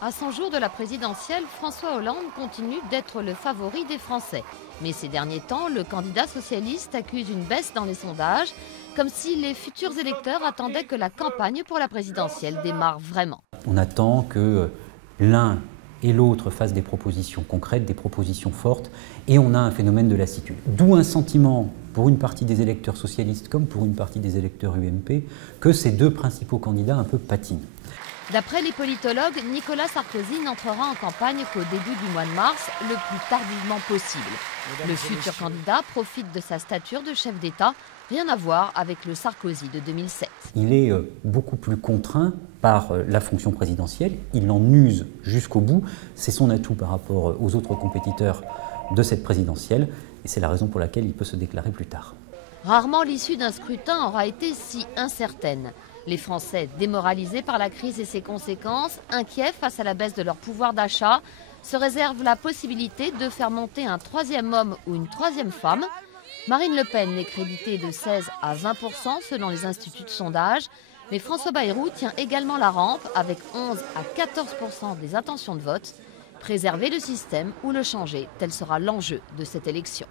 À 100 jours de la présidentielle, François Hollande continue d'être le favori des Français. Mais ces derniers temps, le candidat socialiste accuse une baisse dans les sondages, comme si les futurs électeurs attendaient que la campagne pour la présidentielle démarre vraiment. On attend que l'un et l'autre fassent des propositions concrètes, des propositions fortes, et on a un phénomène de lassitude. D'où un sentiment, pour une partie des électeurs socialistes comme pour une partie des électeurs UMP, que ces deux principaux candidats un peu patinent. D'après les politologues, Nicolas Sarkozy n'entrera en campagne qu'au début du mois de mars, le plus tardivement possible. Le futur candidat profite de sa stature de chef d'État, rien à voir avec le Sarkozy de 2007. Il est beaucoup plus contraint par la fonction présidentielle, il en use jusqu'au bout, c'est son atout par rapport aux autres compétiteurs de cette présidentielle, et c'est la raison pour laquelle il peut se déclarer plus tard. Rarement l'issue d'un scrutin aura été si incertaine. Les Français, démoralisés par la crise et ses conséquences, inquiets face à la baisse de leur pouvoir d'achat, se réservent la possibilité de faire monter un troisième homme ou une troisième femme. Marine Le Pen est créditée de 16 à 20% selon les instituts de sondage, mais François Bayrou tient également la rampe avec 11 à 14% des intentions de vote. Préserver le système ou le changer, tel sera l'enjeu de cette élection.